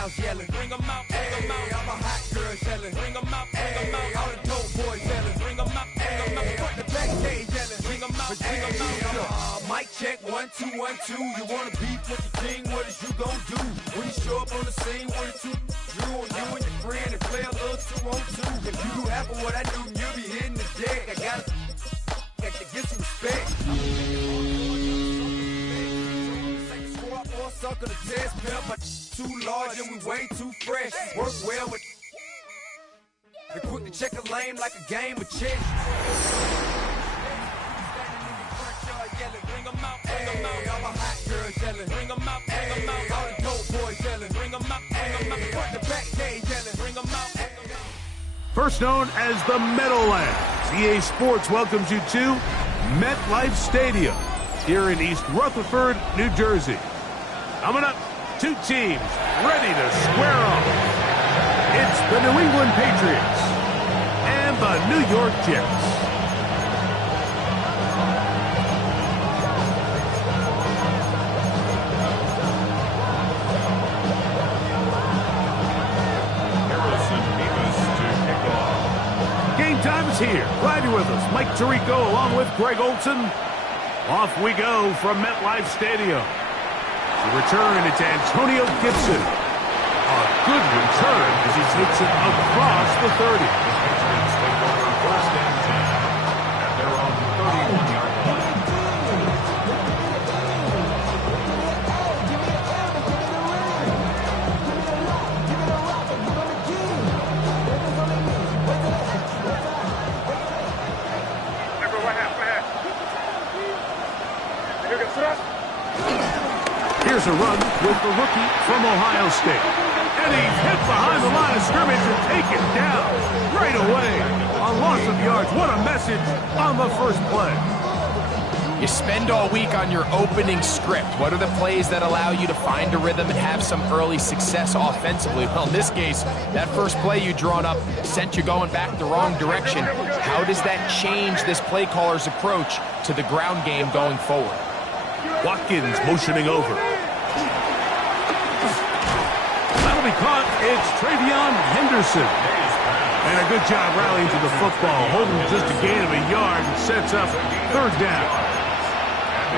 clowns yelling. Bring them out, bring them out. All the hot girls yelling. Bring them out, bring them out. All the dope boys yelling. Bring them out, bring them out. Put the backstage yelling. Bring them out, bring them out. Mic check, 1, 2, 1, 2. You wanna beef with the king? What is you gon' do? When you show up on the scene, what is you? You and your friend and play a little 2-on-2. If you do half of what I do, you'll be hitting the deck. I gotta get some respect. Sucker the test pimp, but too large and we way too fresh. Work well with and quick to check a lane like a game of chess. Bring them out, bring them out. All the hot girls yelling. Bring them out, bring them out. All the dope boys yelling. Bring them out, bring them out. Put the backstage yelling. Bring them out, bring them out. First known as the Meadowlands, EA Sports welcomes you to MetLife Stadium here in East Rutherford, New Jersey. Coming up, two teams ready to square off. It's the New England Patriots and the New York Jets. Game time is here. Riding with us, Mike Tirico along with Greg Olson. Off we go from MetLife Stadium. The return, it's Antonio Gibson. A good return as he takes it across the 30. First and 10 at their own 31-yard line. Here's a run with the rookie from Ohio State. And he's hit behind the line of scrimmage and taken down right away. A loss of yards. What a message on the first play. You spend all week on your opening script. What are the plays that allow you to find a rhythm and have some early success offensively? Well, in this case, that first play you drawn up sent you going back the wrong direction. How does that change this play caller's approach to the ground game going forward? Watkins motioning over. That'll be caught. It's Travion Henderson. And a good job rallying to the football. Holding just a gain of a yard and sets up third down.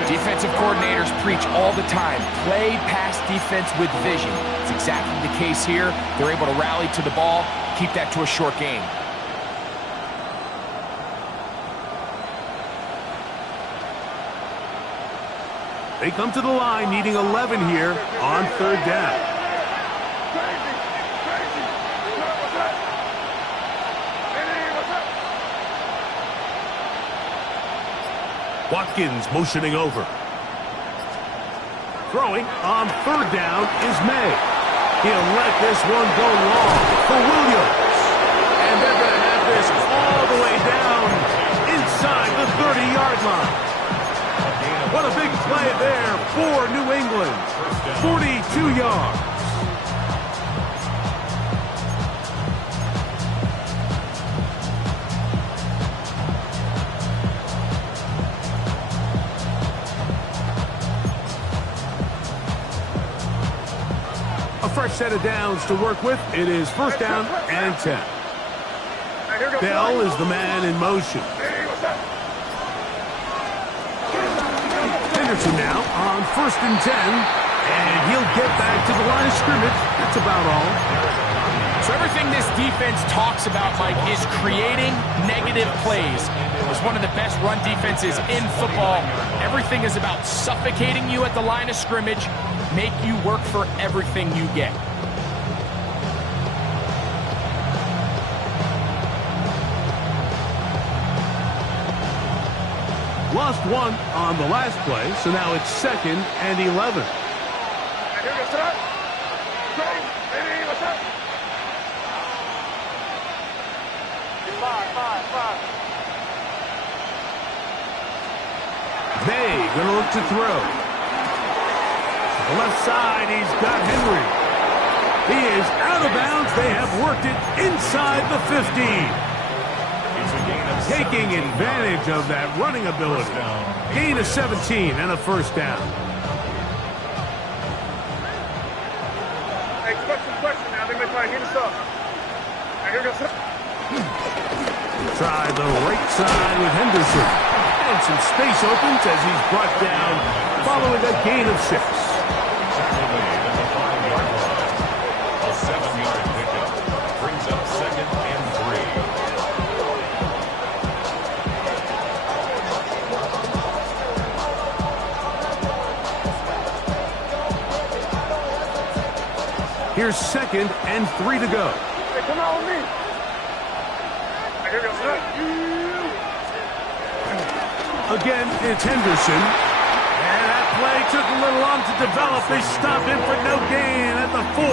Defensive coordinators preach all the time. Play pass defense with vision. It's exactly the case here. They're able to rally to the ball, keep that to a short gain. They come to the line needing 11 here on third down. Watkins motioning over. Throwing on third down is May. He'll let this one go long for Williams. And they're going to have this all the way down inside the 30-yard line. What a big play there for New England. 42 yards. A fresh set of downs to work with. It is first down and 10. Bell is the man in motion. Henderson now on first and 10, and he'll get back to the line of scrimmage. That's about all. So everything this defense talks about, Mike, is creating negative plays. It's one of the best run defenses in football. Everything is about suffocating you at the line of scrimmage, make you work for everything you get. Lost one on the last play, so now it's second and 11. May gonna look to throw. To the left side, he's got Henry. He is out of bounds. They have worked it inside the 15. Taking advantage of that running ability. Gain of 17 and a first down. Question now. They may try to hit us up. Right, here goes. Try the right side with Henderson. And some space opens as he's brought down following a gain of 6. A 7-yard pickup brings up 2nd and 3. Here's 2nd and 3 to go. Hey, come on with me. Right, here goes. Again, it's Henderson. And that play took a little long to develop. They stop him for no gain at the 4.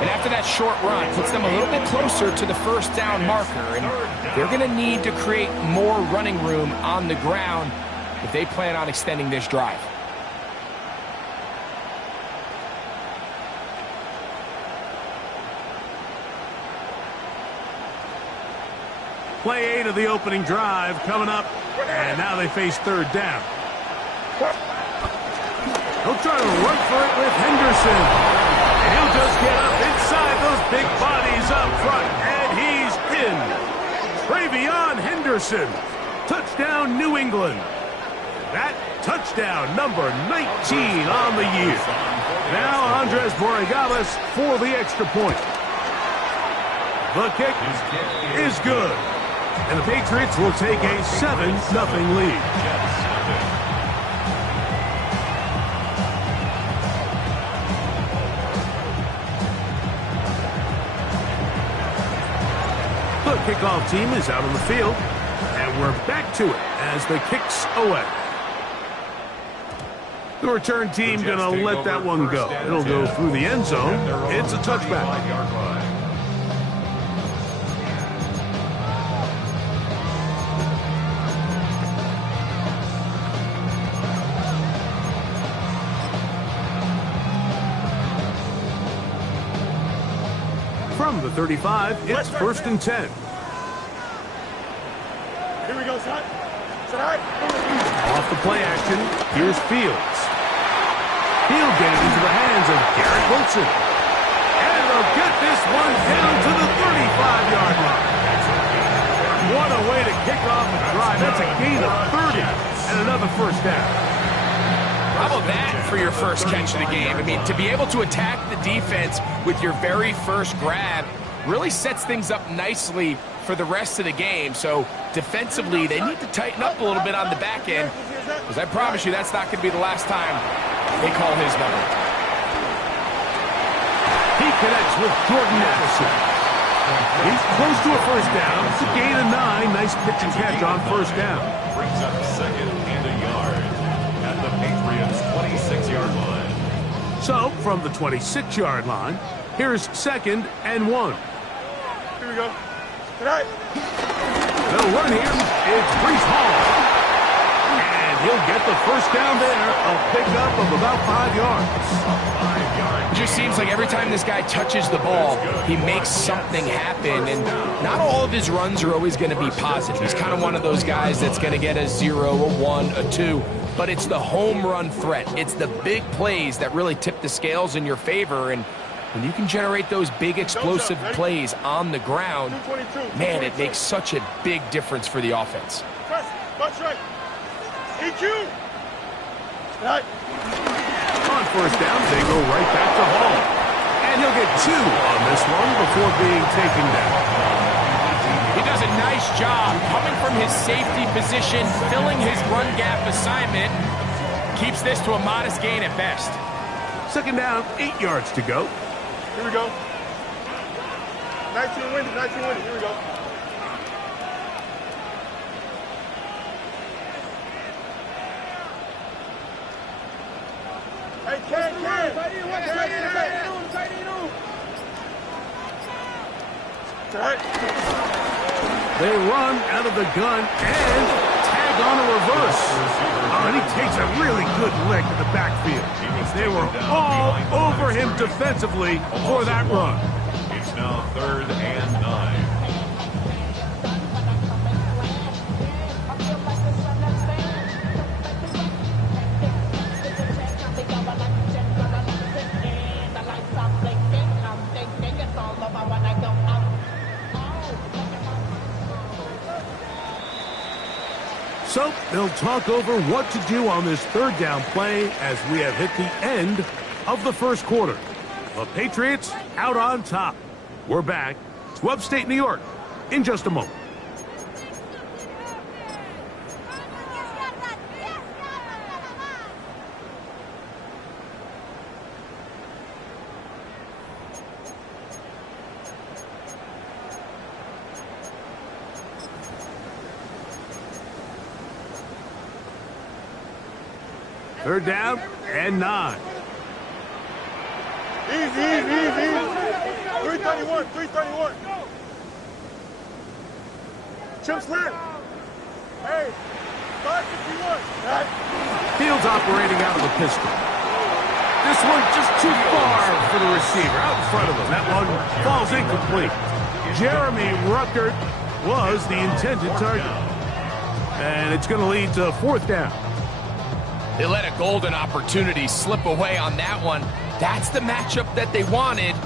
And after that short run, puts them a little bit closer to the first down marker. And they're going to need to create more running room on the ground if they plan on extending this drive. Play 8 of the opening drive coming up, and now they face 3rd down. He'll try to run for it with Henderson. And he'll just get up inside those big bodies up front, and he's in. Travion Henderson, touchdown New England. That touchdown number 19 on the year. Now Andres Borregales for the extra point. The kick is good. And the Patriots will take a 7-0 lead. The kickoff team is out on the field, and we're back to it as the kick's away. The return team going to let that one go. It'll go through the end zone. It's a touchback. From the 35, it's 1st and 10. Here we go, son. Off the play action, here's Fields. He'll get it into the hands of Garrett Wilson. And they'll get this one down to the 35-yard line. What a way to kick off a drive. That's a gain of 30 and another first down. How about that for your first catch of the game? I mean, to be able to attack the defense with your very first grab really sets things up nicely for the rest of the game. So defensively, they need to tighten up a little bit on the back end, because I promise you that's not going to be the last time they call his number. He connects with Jordan Addison. He's close to a first down. It's a gain of 9. Nice pitch and catch on first down. Brings up 2nd and a yard at the Patriots' 26-yard line. So, from the 26-yard line, here's 2nd and 1. Here we go. Tonight. They'll run here. It's Breece Hall. And he'll get the first down there. A pickup of about 5 yards. It just seems like every time this guy touches the ball, he makes something happen. And not all of his runs are always going to be positive. He's kind of one of those guys that's going to get a 0, a 1, a 2. But it's the home run threat. It's the big plays that really tip the scales in your favor. And when you can generate those big explosive plays on the ground, man, it makes such a big difference for the offense. That's right. EQ. Right. On first down, they go right back to Hall. And he'll get 2 on this one before being taken down. He does a nice job coming from his safety position, filling his run gap assignment. Keeps this to a modest gain at best. 2nd down, 8 yards to go. Here we go. 19 winning, 19 winning. Here we go. Hey, Ken. They run out of the gun and tag on a reverse. Oh, and he takes a really good lick in the backfield. They were all over him defensively for that run. It's now 3rd and 9. So they'll talk over what to do on this third down play as we have hit the end of the first quarter. The Patriots out on top. We're back to upstate New York in just a moment. Third down and 9. Easy. 331. Chip slant. Hey, 551. Fields operating out of the pistol. This one just too far for the receiver, out in front of him. That one falls incomplete. Jeremy Ruckert was the intended target. And it's going to lead to fourth down. They let a golden opportunity slip away on that one. That's the matchup that they wanted.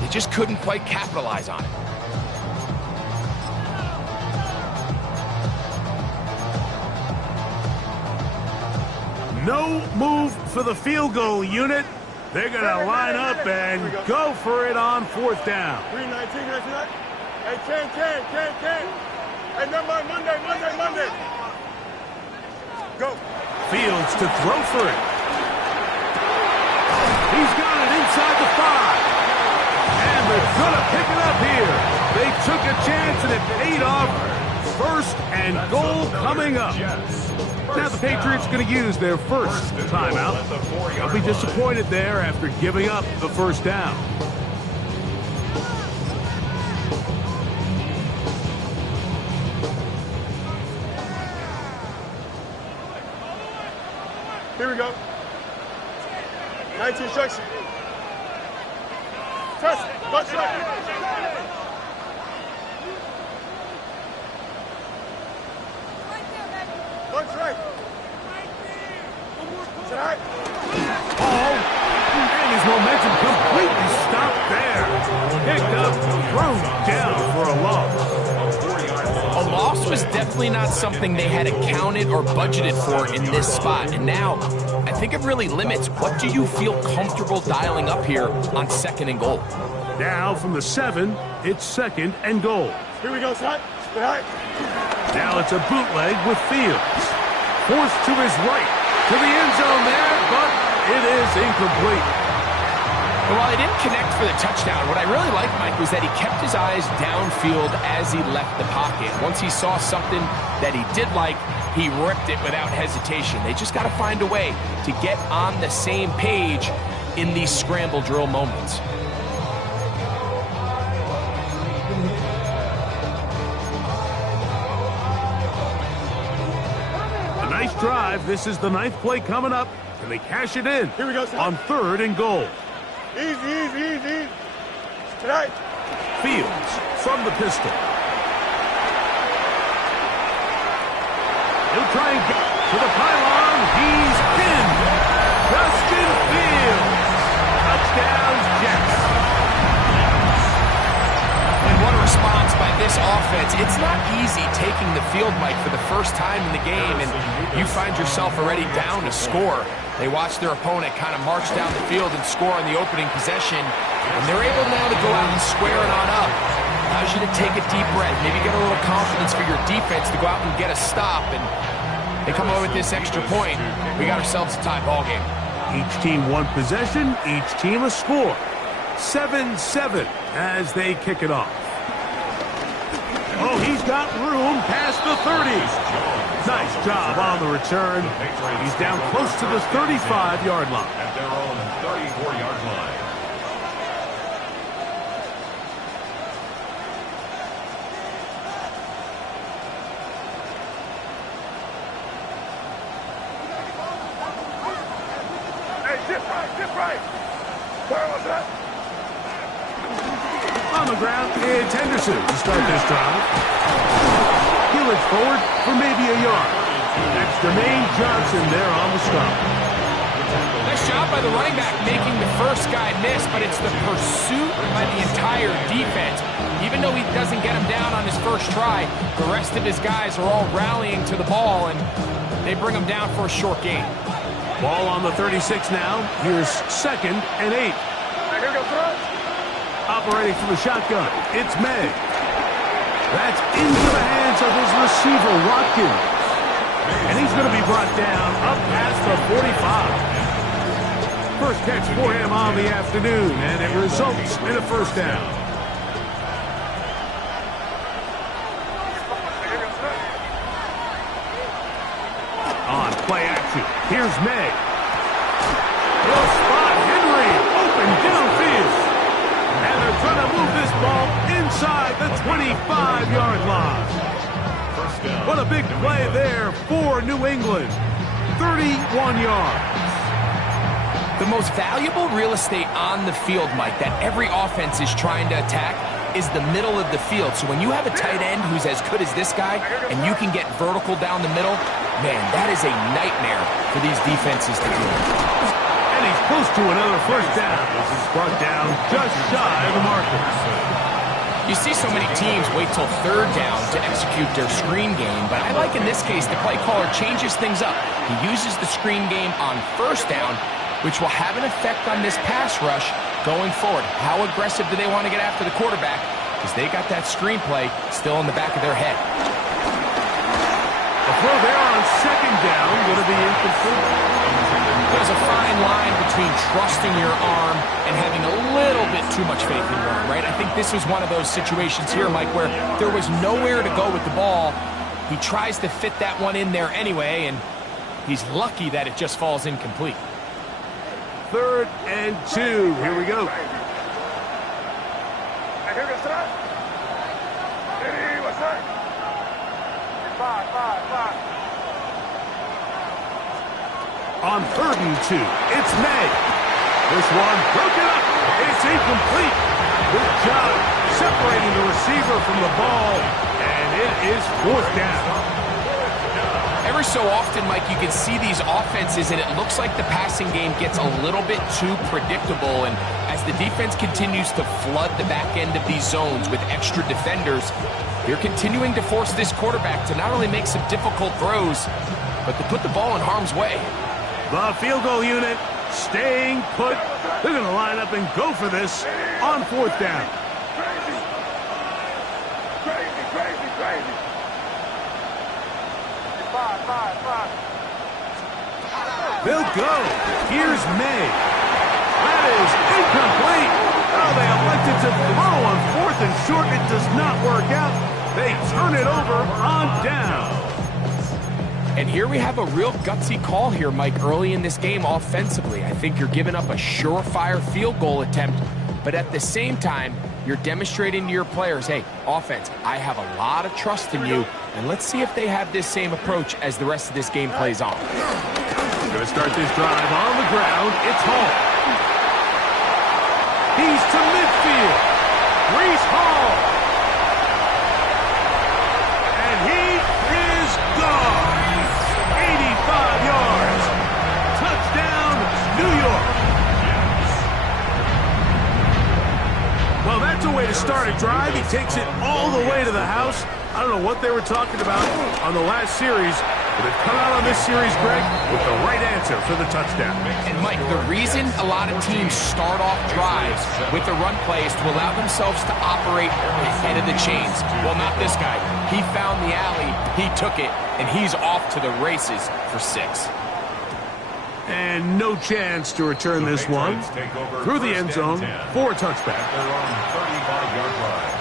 They just couldn't quite capitalize on it. No move for the field goal unit. They're going to line up and go for it on fourth down. 319. Hey, can. Hey, never mind, Monday. Go. Fields to throw for it. He's got it inside the 5. And they're going to pick it up here. They took a chance and it paid off. First and goal coming up. Now the Patriots going to use their first timeout. They'll be disappointed there after giving up the first down. Here we go. 19 instruction. Press. Lunch right. Lunch right. Tonight. And his momentum completely stopped there. Picked up, thrown down for a loss. A loss was definitely not something they had accounted or budgeted for in this spot. And now, I think it really limits what do you feel comfortable dialing up here on second and goal. Now from the 7, it's second and goal. Here we go, son. Now it's a bootleg with Fields. Forced to his right. To the end zone there, but it is incomplete. While he didn't connect for the touchdown, what I really liked, Mike, was that he kept his eyes downfield as he left the pocket. Once he saw something that he did like, he ripped it without hesitation. They just got to find a way to get on the same page in these scramble drill moments. A nice drive. This is the 9th play coming up. Can they cash it in? Here we go, son. On third and goal. Easy. Tonight. Fields from the pistol. He'll try and get to the pylon. He's pinned. Justin Fields. Touchdowns, Jets. And what a response by this offense. It's not easy taking the field, Mike, for the first time in the game, and you find yourself already down to score. They watch their opponent kind of march down the field and score on the opening possession, and they're able now to go out and square it on up. Allows you to take a deep breath, maybe get a little confidence for your defense to go out and get a stop, and they come away with this extra point. We got ourselves a tie ball game. Each team one possession, each team a score. 7-7 as they kick it off. Oh, he's got room past the 30. Nice job on the return. He's down close to the 35-yard line. At their own 34-yard line. Hey, dip right. Where was that? On the ground, it's Henderson to start this drive. He'll look forward for maybe a yard. That's Jermaine Johnson there on the stop. Nice job by the running back making the first guy miss, but it's the pursuit by the entire defense. Even though he doesn't get him down on his first try, the rest of his guys are all rallying to the ball, and they bring him down for a short gain. Ball on the 36 now. Here's 2nd and 8. Operating from the shotgun, it's May. That's into the hands of his receiver, Watkins. And he's going to be brought down up past the 45. First catch for him on the afternoon, and it results in a first down. On play action, here's May. He'll spot Henry open downfield. And they're trying to move this ball inside the 25-yard line. What a big play there for New England. 31 yards. The most valuable real estate on the field, Mike, that every offense is trying to attack is the middle of the field. So when you have a tight end who's as good as this guy and you can get vertical down the middle, man, that is a nightmare for these defenses to do. And he's close to another first down. This is brought down just shy of the marker. You see so many teams wait till 3rd down to execute their screen game, but I like in this case the play caller changes things up. He uses the screen game on 1st down, which will have an effect on this pass rush going forward. How aggressive do they want to get after the quarterback? Because they got that screenplay still in the back of their head. The throw there on 2nd down, going to be incomplete. There's a fine line between trusting your arm and having a little bit too much faith in your arm, right? I think this was one of those situations here, Mike, where there was nowhere to go with the ball. He tries to fit that one in there anyway, and he's lucky that it just falls incomplete. 3rd and 2. Here we go. On 3rd and 2, it's May. This one broken up. It's incomplete. Good job separating the receiver from the ball, and it is 4th down. Every so often, Mike, you can see these offenses, and it looks like the passing game gets a little bit too predictable. And as the defense continues to flood the back end of these zones with extra defenders, they're continuing to force this quarterback to not only make some difficult throws, but to put the ball in harm's way. The field goal unit staying put. They're going to line up and go for this on 4th down. Crazy. They'll go. Here's May. That is incomplete. Oh, they elected to throw on 4th and short. It does not work out. They turn it over on down. And here we have a real gutsy call here, Mike, early in this game offensively. I think you're giving up a surefire field goal attempt, but at the same time, you're demonstrating to your players, hey, offense, I have a lot of trust in you, and let's see if they have this same approach as the rest of this game plays on. Going to start this drive on the ground. It's Hall. He's to midfield. Breece Hall. And he is gone. 85 yards. Touchdown, New York. Well, that's a way to start a drive. He takes it all the way to the house. I don't know what they were talking about on the last series, but they've come out on this series, Greg, with the right answer for the touchdown. And, Mike, the reason a lot of teams start off drives with the run play is to allow themselves to operate ahead of the chains. Well, not this guy. He found the alley, he took it, and he's off to the races for 6. And no chance to return this one through the end zone for a touchback. They're on 35-yard line.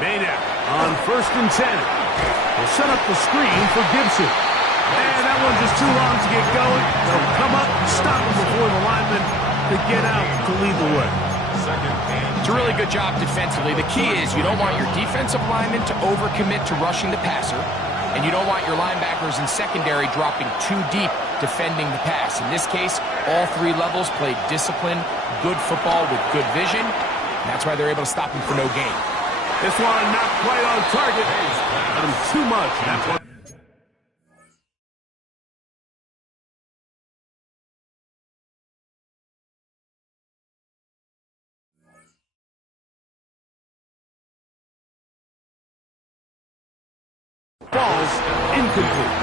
Maynard on 1st and 10. Will set up the screen for Gibson. And that one's just too long to get going. They'll come up and stop him before the lineman to get out to lead the way. It's a really good job defensively. The key is you don't want your defensive lineman to overcommit to rushing the passer, and you don't want your linebackers and secondary dropping too deep defending the pass. In this case, all three levels played disciplined, good football with good vision, and that's why they're able to stop him for no gain. This one not quite on target. But him too much. That's what. Ball's incomplete.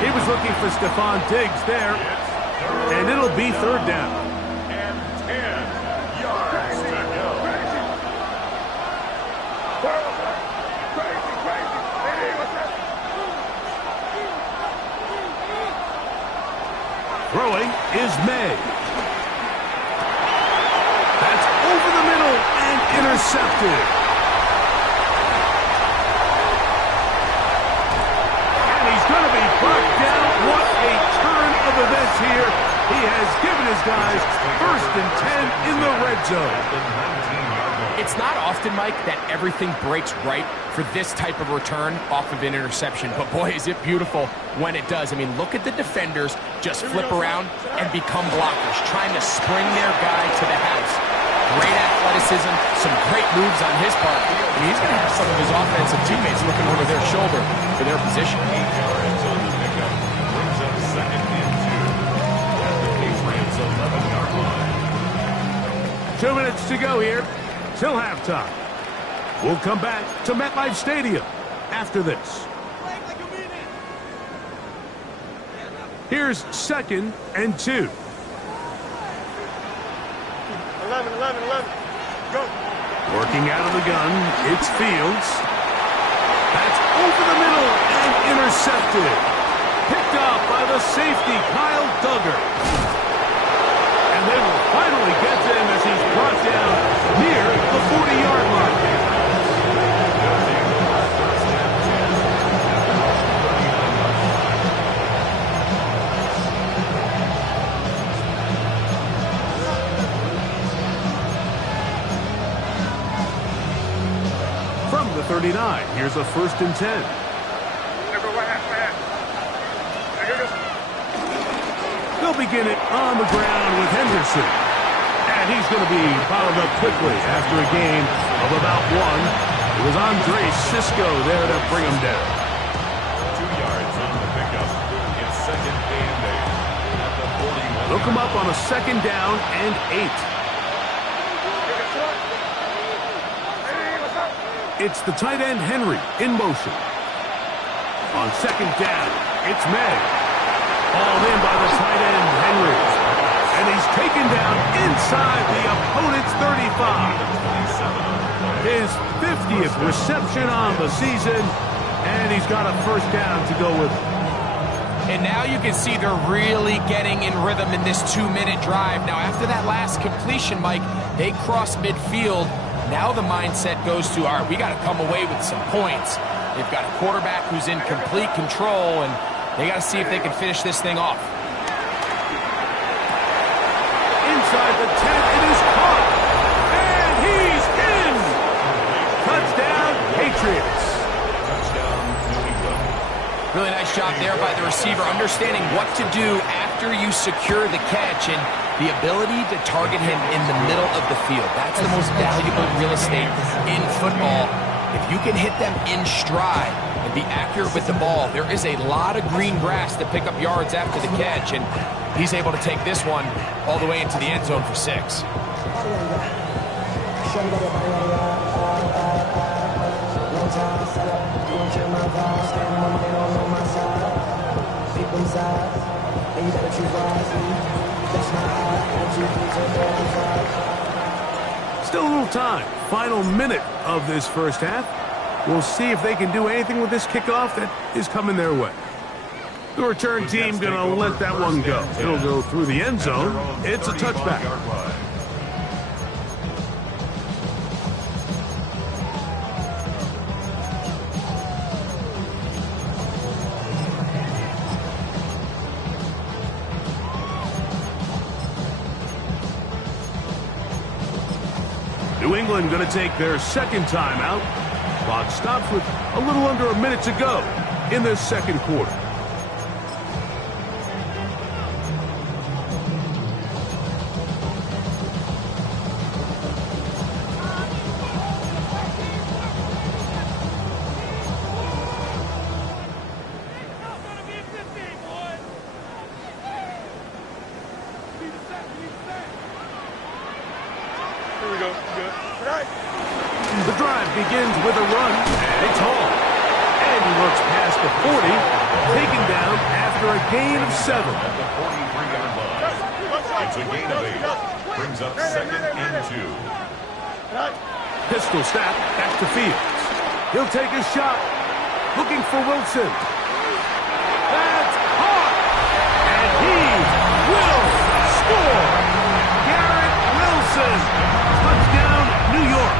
He was looking for Stephon Diggs there, and it'll be third down. And 10 yards to go. Throwing is May. That's over the middle and intercepted. And he's going to be brought down. What a turn of events here. He has given his guys first and 10 in the red zone. It's not often, Mike, that everything breaks right for this type of return off of an interception. But boy, is it beautiful when it does. I mean, look at the defenders just flip around and become blockers, trying to spring their guy to the house. Great athleticism, some great moves on his part. I mean, he's going to have some of his offensive teammates looking over their shoulder for their position. 8 yards on the pickup brings up second and 2 at the Patriots' 11-yard line. 2 minutes to go here. Till halftime. We'll come back to MetLife Stadium after this. Here's second and 2. 11, go. Working out of the gun, it's Fields. That's over the middle and intercepted. Picked up by the safety, Kyle Duggar. And they will finally get to him as he's brought down near the 40-yard line. From the 39, here's a first and 10. They'll begin it on the ground with Henderson. And he's going to be followed up quickly after a gain of about 1. It was Andre Sisco there to bring him down. 2 yards on the pickup. It's second and 8 at the 41. They'll come up on a second down and 8. It's the tight end Henry in motion. On second down, it's May. Hauled in by the tight end, Henry. And he's taken down inside the opponent's 35. His 50th reception on the season, and he's got a first down to go with. And now you can see they're really getting in rhythm in this 2-minute drive. Now, after that last completion, Mike, they cross midfield. Now the mindset goes to, all right, we got to come away with some points. They've got a quarterback who's in complete control, and they got to see if they can finish this thing off. Inside the 10, it is caught. And he's in. Touchdown, Patriots. Touchdown, New England. Really nice job there by the receiver, understanding what to do after you secure the catch and the ability to target him in the middle of the field. That's the most valuable real estate in football. If you can hit them in stride and be accurate with the ball, there is a lot of green grass to pick up yards after the catch, and he's able to take this one all the way into the end zone for 6. Still a little time. Final minute of this first half. We'll see if they can do anything with this kickoff that is coming their way. The return team going to let that one go. It'll go through the end zone. It's a touchback. New England going to take their second timeout. Clock stops with a little under a minute to go in the second quarter. The drive begins with a run, and it's Hall. And he works past the 40, taken down after a gain of 7. At the 43-yard line. It's a gain of 8. Brings up second and 2. Pistol snap back to Fields. He'll take a shot, looking for Wilson. That's caught, and he will score. Garrett Wilson, touchdown, New York.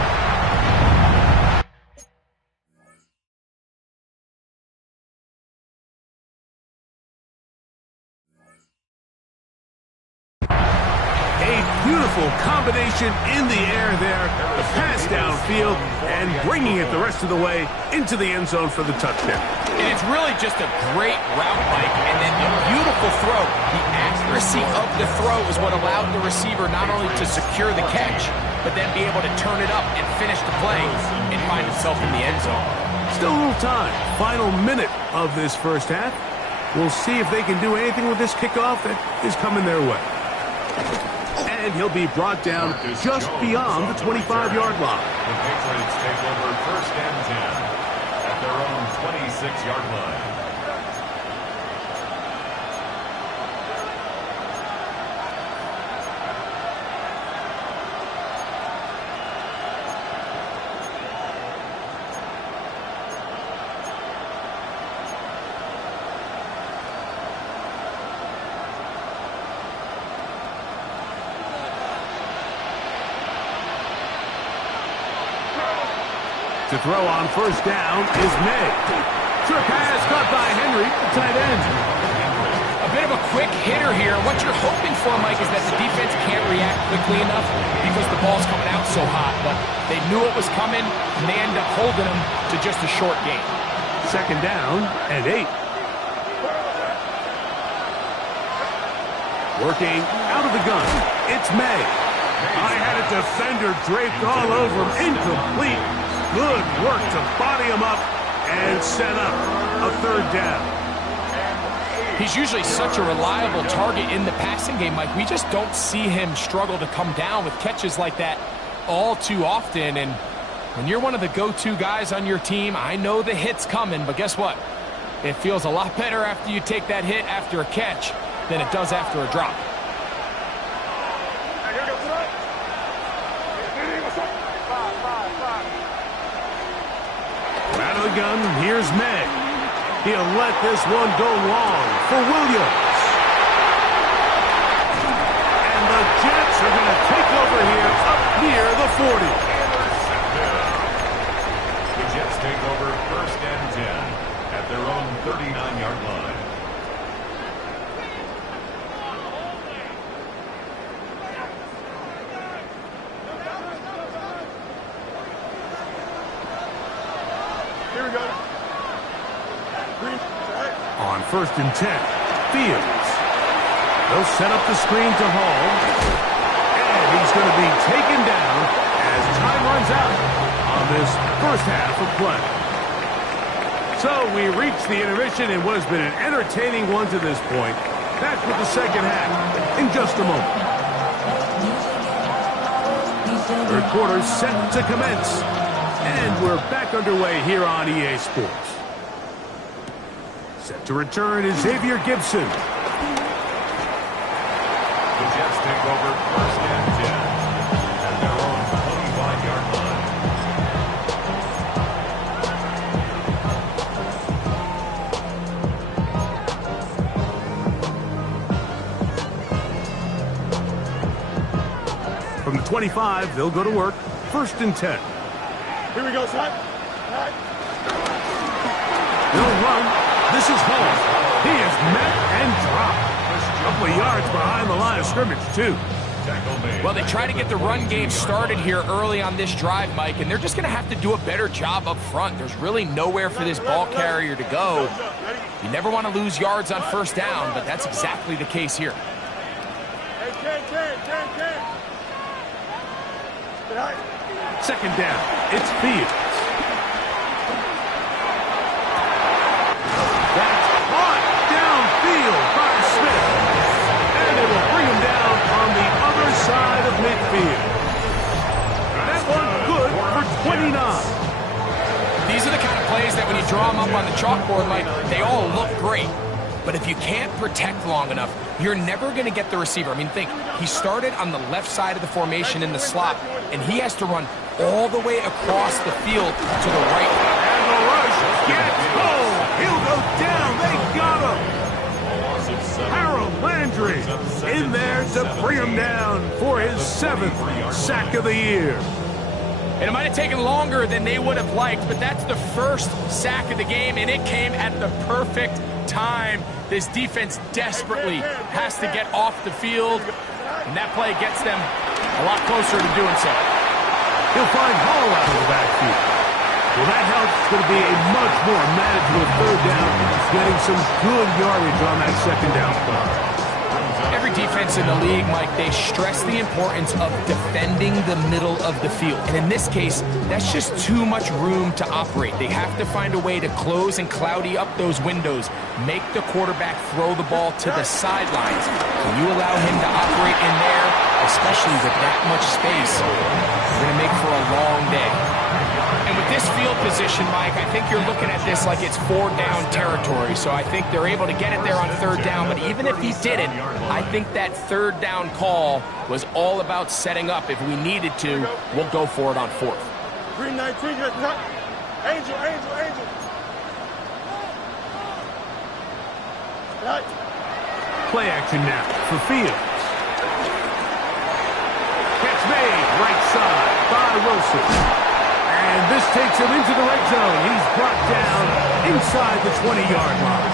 Beautiful combination in the air there, the pass downfield, and bringing it the rest of the way into the end zone for the touchdown. And it's really just a great route, Mike, and then a beautiful throw. The accuracy of the throw is what allowed the receiver not only to secure the catch, but then be able to turn it up and finish the play and find himself in the end zone. Still a little time. Final minute of this first half. We'll see if they can do anything with this kickoff that is coming their way. And he'll be brought down just beyond the 25-yard line. The Patriots take over first and 10 at their own 26-yard line. To throw on first down is May. Trick pass caught by Henry, tight end. A bit of a quick hitter here. What you're hoping for, Mike, is that the defense can't react quickly enough because the ball's coming out so hot. But they knew it was coming, and they end up holding them to just a short gain. Second down and 8. Working out of the gun, it's May. I had a defender draped all over him, incomplete. Good work to body him up and set up a third down. He's usually such a reliable target in the passing game, Mike. We just don't see him struggle to come down with catches like that all too often. And when you're one of the go-to guys on your team, I know the hit's coming, but guess what? It feels a lot better after you take that hit after a catch than it does after a drop. Out of the gun, here's May. He'll let this one go long for Williams. And the Jets are going to take over here up near the 40. The Jets take over first and 10 at their own 39-yard line. On first and 10, Fields. They'll set up the screen to Hall. And he's going to be taken down as time runs out on this first half of play. So we reach the intermission in what has been an entertaining one to this point. Back with the second half in just a moment. Third quarter set to commence. And we're back underway here on EA Sports. Set to return is Xavier Gibson. The Jets take over first and 10 at their own 25-yard line. From the 25, they'll go to work. First and 10. Here we go, son. They'll run. This is Hall. He is met and dropped. A couple of yards behind the line of scrimmage, too. Well, they try to get the run game started here early on this drive, Mike, and they're just going to have to do a better job up front. There's really nowhere for this ball carrier to go. You never want to lose yards on first down, but that's exactly the case here. Second down, it's Fields. That's caught downfield by Smith. And it will bring him down on the other side of midfield. That one good for 29. These are the kind of plays that when you draw them up on the chalkboard, Mike, they all look great. But if you can't protect long enough, you're never going to get the receiver. I mean, think, he started on the left side of the formation in the slot, and he has to run all the way across the field to the right. And the rush gets home. He'll go down. They got him. Harold Landry in there to bring him down for his 7th sack of the year. And it might have taken longer than they would have liked, but that's the first sack of the game, and it came at the perfect time. This defense desperately has to get off the field, and that play gets them a lot closer to doing so. He'll find Hall out of the backfield. Well, that helps. It's going to be a much more manageable third down, getting some good yardage on that second down play. Every defense in the league, Mike, they stress the importance of defending the middle of the field. And in this case, that's just too much room to operate. They have to find a way to close and cloudy up those windows, make the quarterback throw the ball to the sidelines. When you allow him to operate in there, especially with that much space, you're going to make for a long day. And with this field position, Mike, I think you're looking at this like it's 4-down territory. So I think they're able to get it there on third down. But even if he didn't, I think that third down call was all about setting up. If we needed to, we'll go for it on fourth. 319, Angel. Play action now for Fields. Catch made, right side by Wilson. And this takes him into the red zone. He's brought down inside the 20-yard line.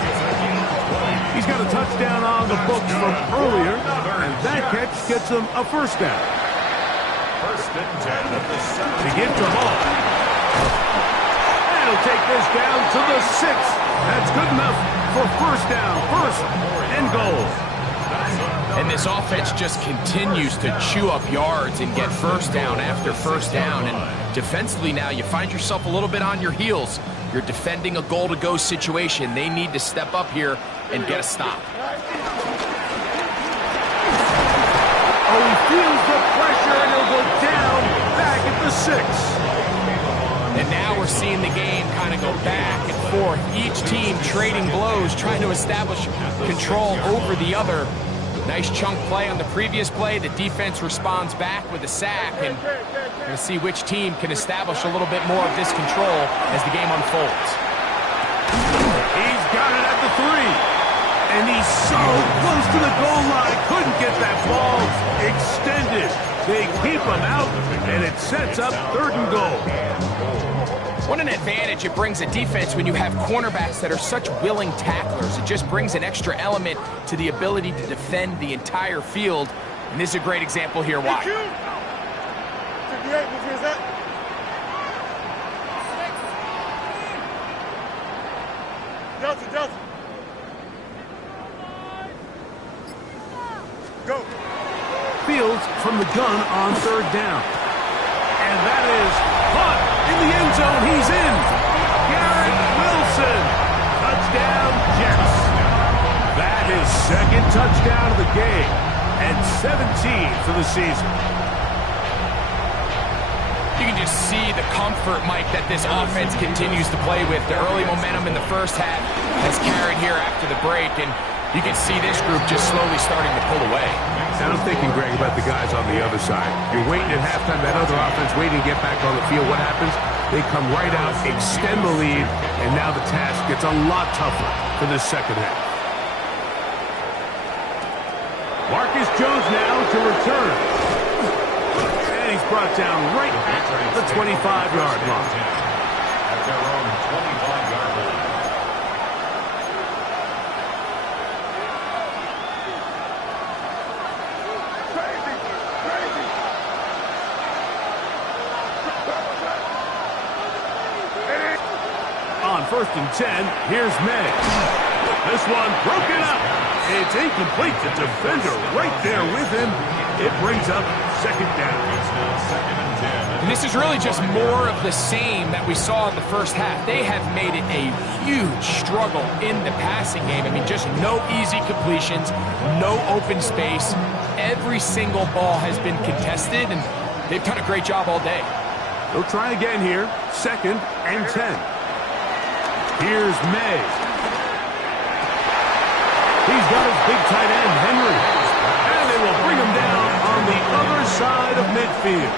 He's got a touchdown on the books from earlier, and that catch gets him a first down. First and 10 of the second. To get to Hall. And he'll take this down to the 6. That's good enough for first down, first and goal. And this offense just continues to chew up yards and get first down after first down. And defensively now, you find yourself a little bit on your heels. You're defending a goal-to-go situation. They need to step up here and get a stop. Oh, he feels the pressure, and he'll go down back at the 6. And now we're seeing the game kind of go back and forth. Each team trading blows, trying to establish control over the other. Nice chunk play on the previous play. The defense responds back with a sack, and we're going to see which team can establish a little bit more of this control as the game unfolds. He's got it at the 3, and he's so close to the goal line. Couldn't get that ball extended. They keep him out, and it sets up third and goal. What an advantage it brings a defense when you have cornerbacks that are such willing tacklers. It just brings an extra element to the ability to defend the entire field. And this is a great example here why. 58, which is that? Delta. Go. Fields from the gun on third down. And that is caught in the end zone. He's in. Garrett Wilson. Touchdown, Jets. That is second touchdown of the game. And 17 for the season. You can just see the comfort, Mike, that this offense continues to play with. The early momentum in the first half has carried here after the break, and you can see this group just slowly starting to pull away. And I'm thinking, Greg, about the guys on the other side. You're waiting at halftime, that other offense waiting to get back on the field. What happens? They come right out, extend the lead, and now the task gets a lot tougher for this second half. Marcus Jones now to return. And he's brought down right at the 25-yard line. At their own 25-yard line. 1st and 10. Here's May. This one broken up. It's incomplete. The defender right there with him. It brings up 2nd down. It's now 2nd and 10. And this is really just more of the same that we saw in the first half. They have made it a huge struggle in the passing game. I mean, just no easy completions, no open space. Every single ball has been contested, and they've done a great job all day. They'll try again here. 2nd and 10. Here's May. He's got his big tight end, Henry. And they will bring him down on the other side of midfield.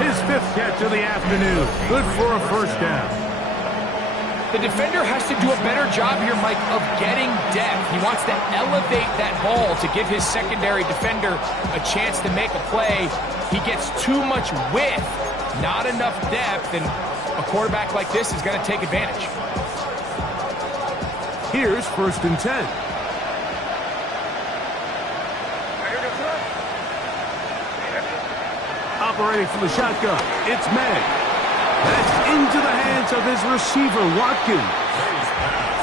His 5th catch of the afternoon. Good for a 1st down. The defender has to do a better job here, Mike, of getting depth. He wants to elevate that ball to give his secondary defender a chance to make a play. He gets too much width, not enough depth, and a quarterback like this is going to take advantage. Here's 1st and 10. Operating from the shotgun, it's May. That's into the hands of his receiver, Watkins.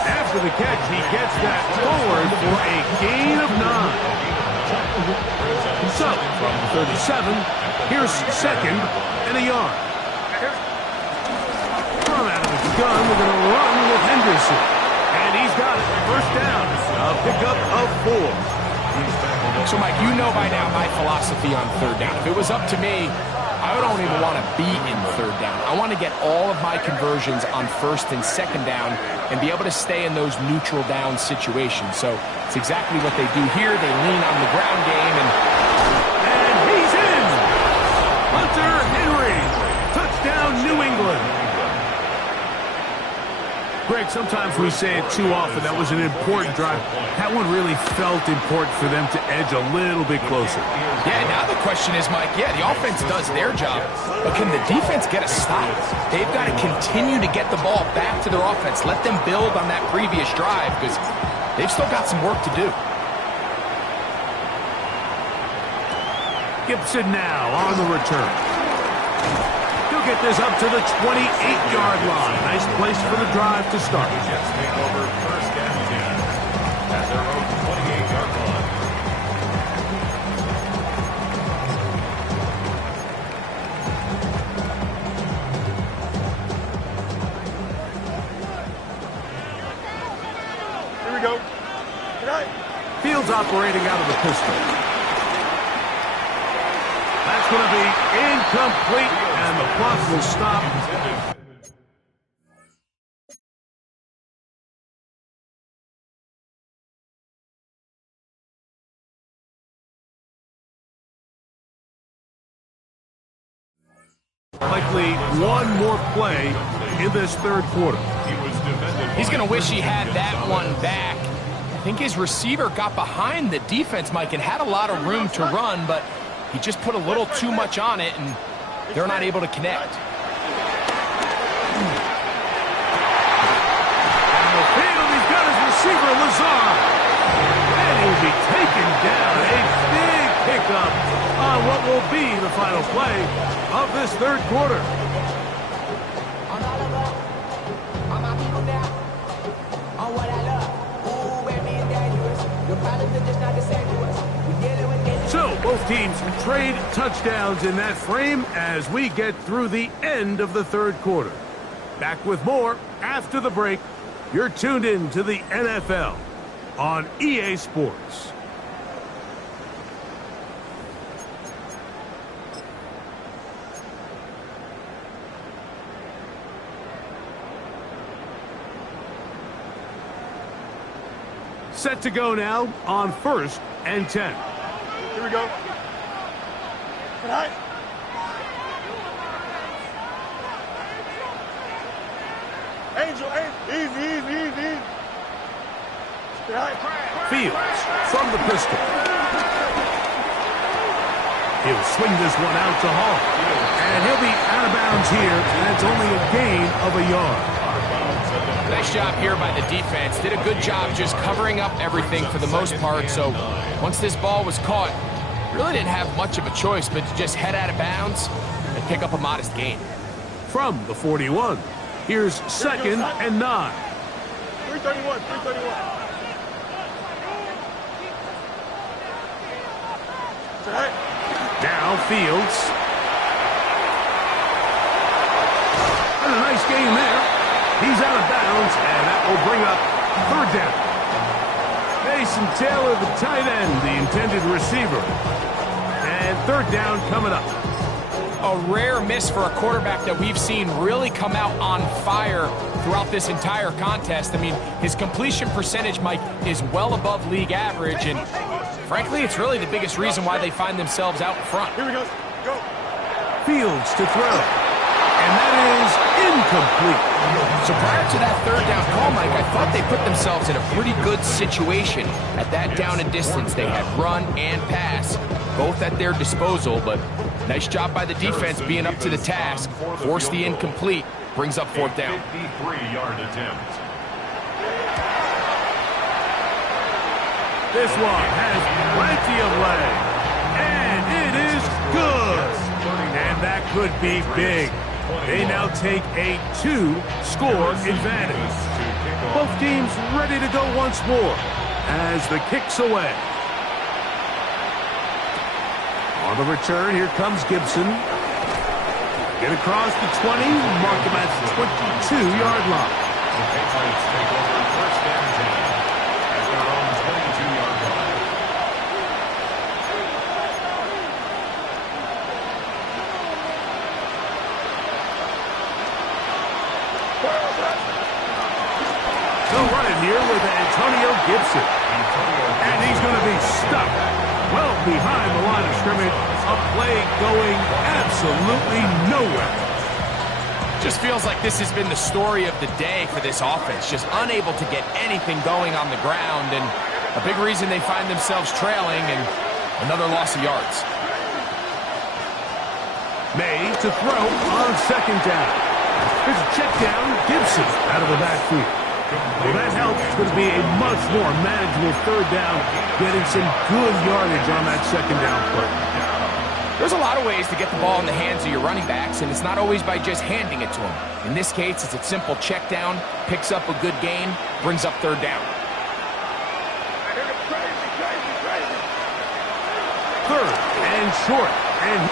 After the catch, he gets that forward for a gain of 9. So, from 37, here's 2nd and a yard. From out of his gun, we're going to run with Henderson. And he's got it. 1st down. A pickup of 4. So, Mike, you know by now my philosophy on 3rd down. If it was up to me, I don't even want to be in 3rd down. I want to get all of my conversions on 1st and 2nd down and be able to stay in those neutral down situations. So it's exactly what they do here. They lean on the ground game, and he's in! Hunter Henry. Touchdown, New England. Greg, sometimes we say it too often. That was an important drive. That one really felt important for them to edge a little bit closer. Yeah, now the question is, Mike, yeah, the offense does their job, but can the defense get a stop? They've got to continue to get the ball back to their offense. Let them build on that previous drive, because they've still got some work to do. Gibson now on the return. He'll get this up to the 28-yard line. Nice place for the drive to start. Jets take over 1st and 10 at their own 28-yard line. Here we go. Good night. Fields operating out of the pistol. That's going to be incomplete, and the clock will stop. Likely one more play in this 3rd quarter. He's going to wish he had that one back. I think his receiver got behind the defense, Mike, and had a lot of room to run, but he just put a little too much on it, and they're not able to connect. On the field, he's got his receiver, Lazar. And he'll be taken down. A big pickup on what will be the final play of this 3rd quarter. So, both teams trade touchdowns in that frame as we get through the end of the 3rd quarter. Back with more after the break. You're tuned in to the NFL on EA Sports. Set to go now on 1st and 10. Here we go. Good night. Angel, easy. Good night. Fields from the pistol. He'll swing this one out to Hall. And he'll be out of bounds here, and it's only a gain of a yard. Nice job here by the defense. Did a good job just covering up everything for the most part. So once this ball was caught, really didn't have much of a choice but to just head out of bounds and pick up a modest gain. From the 41, Here's 2nd and 9. 331, 331. Now Fields. And a nice game there. He's out of bounds, and that will bring up 3rd down. Mason Taylor, the tight end, the intended receiver. And 3rd down coming up. A rare miss for a quarterback that we've seen really come out on fire throughout this entire contest. I mean, his completion percentage, Mike, is well above league average, and frankly, it's really the biggest reason why they find themselves out in front. Here we go. Go. Fields to throw. And that is incomplete. So prior to that 3rd down call, Mike, I thought they put themselves in a pretty good situation at that down and distance. They had run and pass, both at their disposal, but nice job by the defense being up to the task. Force the incomplete, brings up 4th down. 53-yard attempt. This one has plenty of leg. And it is good. And that could be big. They now take a 2-score advantage. Both teams ready to go once more as the kick's away. On the return, here comes Gibson. Get across the 20, mark him at the 22-yard line. The Patriots take over 1st and 10 at their own 22-yard line. Go running here with Antonio Gibson. And he's going to be stuck well behind the line of scrimmage. A play going absolutely nowhere. Just feels like this has been the story of the day for this offense. Just unable to get anything going on the ground, and a big reason they find themselves trailing, and another loss of yards. May to throw on 2nd down. Here's a check down. Gibson out of the backfield. Well, that helps. It's going to be a much more manageable 3rd down, getting some good yardage on that 2nd down play. There's a lot of ways to get the ball in the hands of your running backs, and it's not always by just handing it to them. In this case, it's a simple check down, picks up a good gain, brings up 3rd down. 3rd and short. And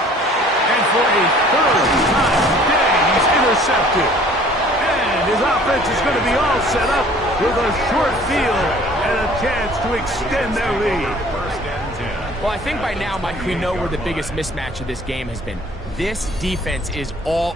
for a 3rd time today, he's intercepted. And his offense is going to be all set up with a short field and a chance to extend their lead. 1st and 10. Well, I think by now, Mike, we know where the biggest mismatch of this game has been. This defense is all...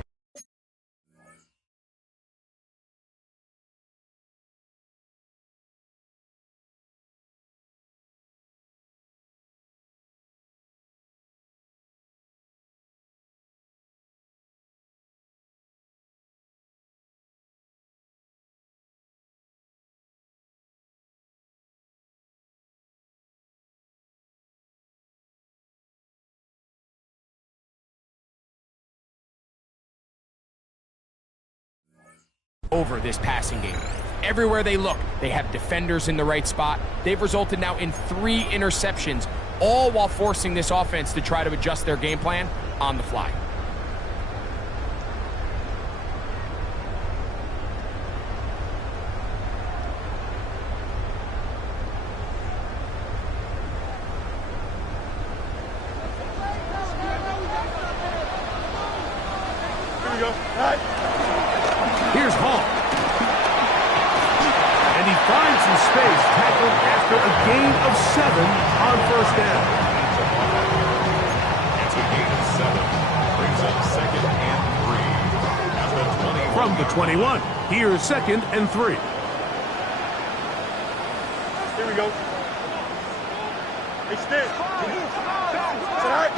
over this passing game. Everywhere they look, they have defenders in the right spot. They've resulted now in 3 interceptions, all while forcing this offense to try to adjust their game plan on the fly. Here we go. All right. Here's Hall. And he finds some space, tackled after a gain of 7 on 1st down. It's a gain of 7. Brings up 2nd and 3 at the 21. From the 21, here's 2nd and 3. Here we go. Extend. All right.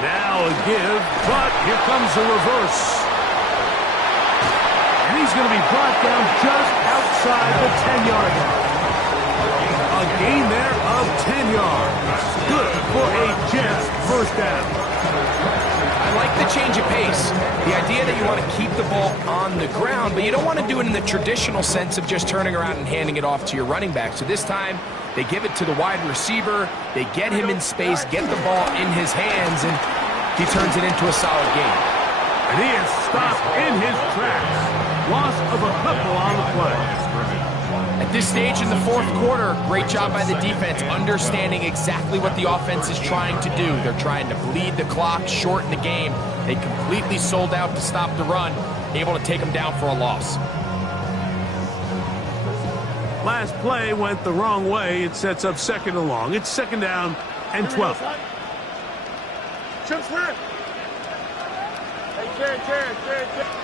Now a give, but here comes a reverse. And he's going to be brought down just outside the 10-yard line. A gain there of 10 yards. Good for a Jets 1st down. I like the change of pace. The idea that you want to keep the ball on the ground, but you don't want to do it in the traditional sense of just turning around and handing it off to your running back. So this time, they give it to the wide receiver. They get him in space, get the ball in his hands, and he turns it into a solid game. And he is stopped in his tracks. Loss of a couple on the play. At this stage in the fourth quarter, great job by the defense, understanding exactly what the offense is trying to do. They're trying to bleed the clock, shorten the game. They completely sold out to stop the run, able to take them down for a loss. Last play went the wrong way. It sets up second and long. It's second down and 12.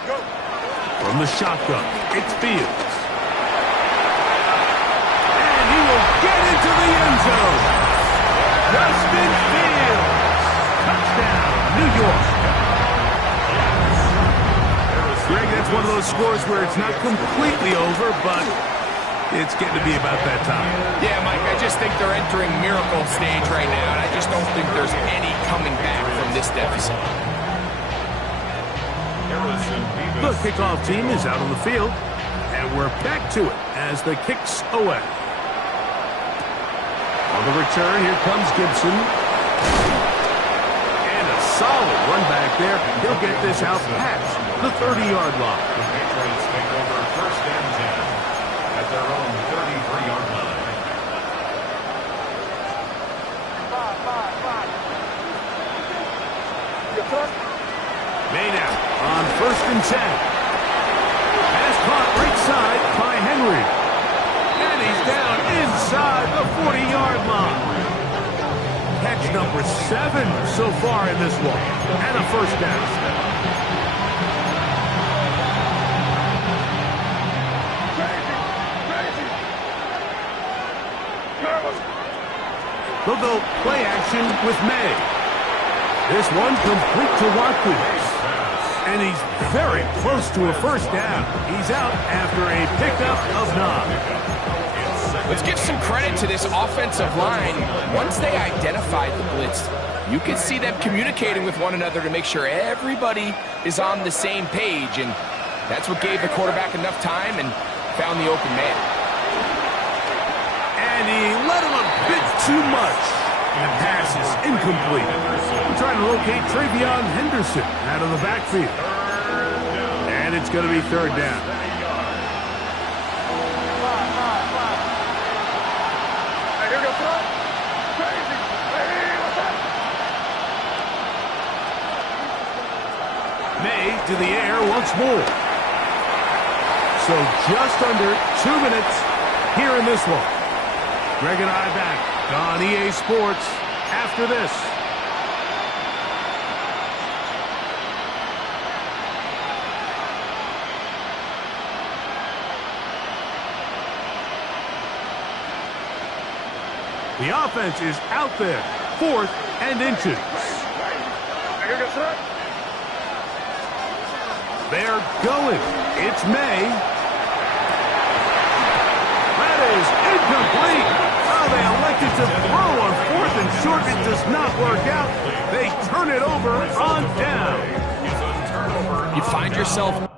Go. From the shotgun, it's Fields. And he will get into the end zone. Justin Fields. Touchdown, New York. Greg, that's one of those scores where it's not completely over, but it's getting to be about that time. Yeah, Mike, I just think they're entering miracle stage right now, and I just don't think there's any coming back from this deficit. The kickoff team is out on the field, and we're back to it as the kick's away. On the return, here comes Gibson. And a solid run back there. He'll get this out past the 30-yard line. The Patriots take over first and 10 at their own 33-yard line. Made out on first and 10. Pass caught right side by Henry. And he's down inside the 40-yard line. Catch number 7 so far in this one. And a first down. They'll go play action with May. This one complete to Watkins. And he's very close to a first down. He's out after a pickup of 9. Let's give some credit to this offensive line. Once they identified the blitz, you can see them communicating with one another to make sure everybody is on the same page. And that's what gave the quarterback enough time and found the open man. And he let him a bit too much. And the pass is incomplete. We're trying to locate Travion Henderson out of the backfield. And it's going to be third down. May to the air once more. So just under 2 minutes here in this one. Greg and I back on EA Sports after this. The offense is out there, 4th and inches. They're going. It's May. That is incomplete. Oh, they elected to throw on 4th and short. It does not work out. They turn it over on down. You find yourself...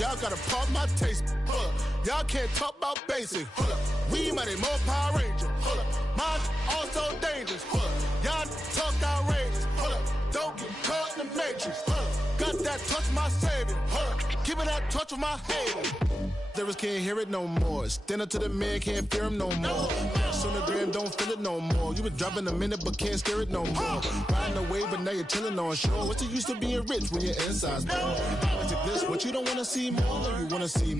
Y'all gotta pump my taste. Hold up. Y'all can't talk about basic. Hold up. We might more Power Ranger. Hold up. Mine also dangerous. Hold up. Y'all talk outrageous. Hold up. Don't get caught in the matrix. Hold up. Got that touch my savior. Hold up. Keeping that touch with my haters. Lyrics can't hear it no more. Stand up to the man, can't fear him no more. On the gram, don't feel it no more. You been driving a minute, but can't steer it no more. Riding away, but now you're chilling on shore. What's the use of being rich when your inside's poor? What you don't wanna see more, or you wanna see more?